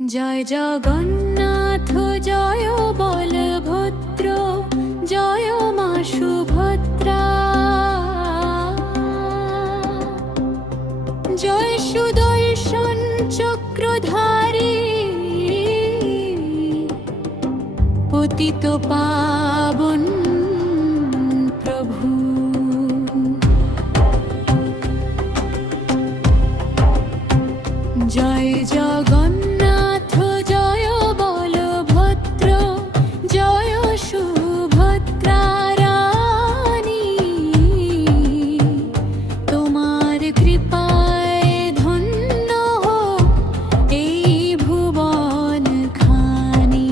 জয় জগন্নাথ জয় বলভদ্র জয় মা সুভদ্রা জয় সুদর্শন চক্রধারী পতিত পাবন প্রভু। জয় জগন্নাথ জয় বলভদ্র জয় সুভদ্রা রানী, তোমার কৃপায় ধন্য হোক এই ভুবন খানি।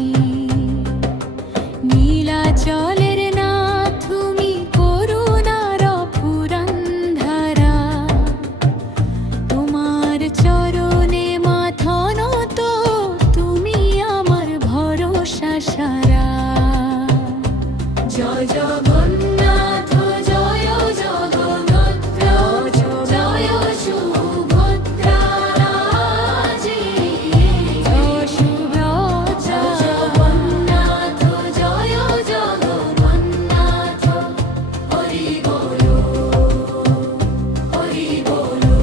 নীলাচলের নাথ তুমি করুণার পুরন্ধরা, তোমার চরণে মাথা নত তুমি আমার ভরসা সারা। জয় জগন্নাথ জয় জগন্নাথ জয় সুভদ্রা রাজে সুভদ্রা। জগন্নাথ জয় জগন্নাথ হরি বলো হরি বলো।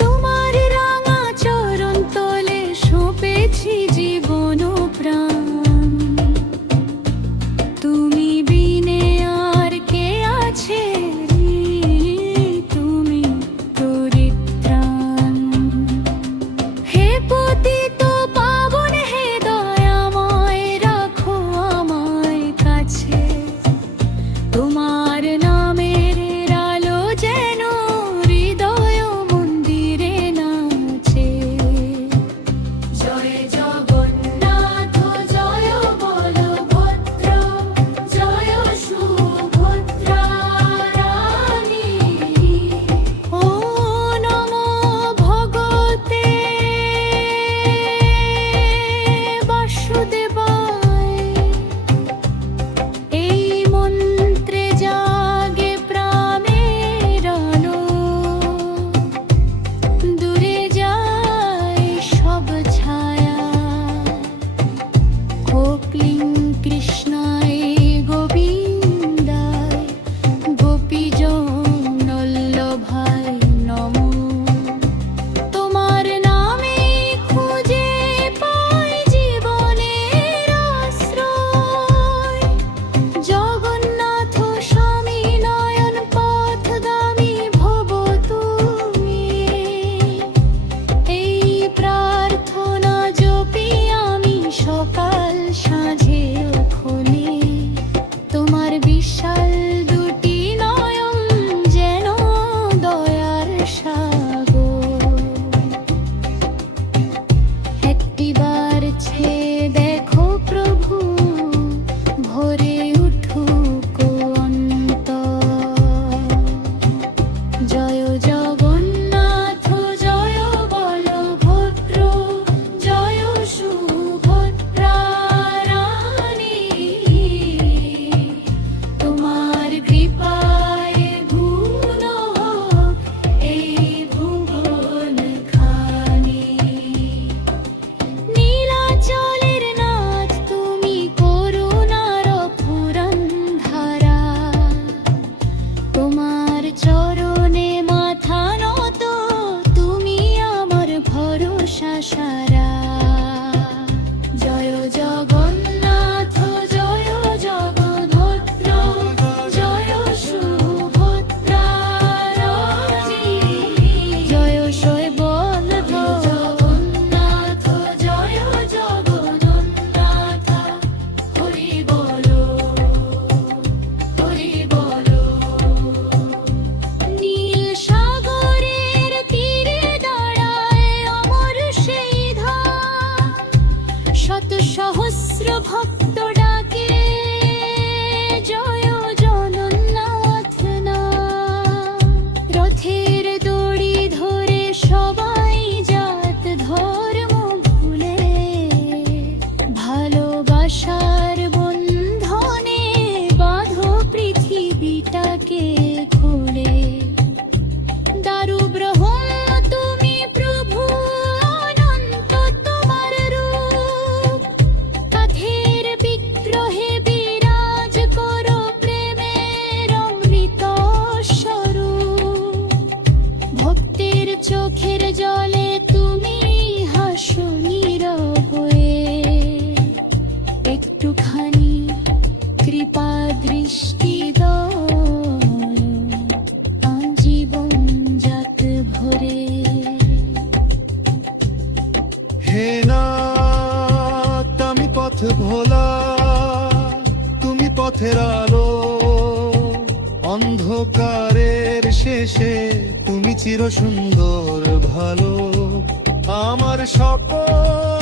তোমার রাঙা চরণ তলে সঁপেছি জীবন প্রাণ, তুমি বিনে আর কে আছে, তুমি পরিত্রাণ। হে পতিত পাবন হে দয়াময় রাখো আমায় কাছে, তোমার নামের আলো যেন হৃদয় মন্দিরে নাচে। জয় জগন্নাথ জয় বলভদ্র জয় সুভদ্রা রানী। ও নমো ভগবতে বাসুদেবায়, এই মন্ত্রে জাগে প্রাণের আলো, দূরে যায় সব ছায়া। কোকিলিং কৃষ্ণায় গোবিন্দায় গোপীজন বল্লভায় নমো। তোমার নামে খুঁজে পাই জীবনের আশ্রয়। জগন্নাথ স্বামী নয়ন পথগামী ভব তুমি, এই প্রার্থনা জপি আমি সকাল সাঁঝে ওঠনে। তোমার বিশাল দুটি নয়ন যেন দয়ার সাগর, একটিবার চেয়ে দেখো প্রভু ভরে উঠুক অন্তর। জয় জগন্নাথ জয় বলভদ্র জয় সুভদ্রা রানী, তোমার কৃপায় ধন্য হোক এই ভুবন খানি। নীলাচলের নাথ তুমি করুণার পুরন্ধরা, তোমার চরণে মাথা নত তুমি আমার ভরসা সারা। জয় জগন্নাথ জয় জগদ্ভদ্র জয় সুভদ্রা রানী, জয় সয় বলভদ্র। জগন্নাথ জয় জগন্নাথ হরি বলো হরি বলো। নীল সাগরের তীরে দাঁড়ায় অমর সেই ধাম, শত সহস্র ভক্ত ডাকে জয় জগন্নাথ নাম। রথের দড়ি ধরে সবাই জাত ধর্ম ভুলে, ভালোবাসার বন্ধনে বাঁধো পৃথিবীটাকে খুলে। দারু ব্রহ্ম তুমি প্রভু জলে তুমি হাসো নীরব হয়ে, একটুখানি কৃপা দৃষ্টি দাও, জীবন যাক ভরে। হে নাথ, আমি পথ ভোলা, তুমি পথের আলো, অন্ধকারের শেষে তুমি চির সুন্দর ভালো। আমার সকল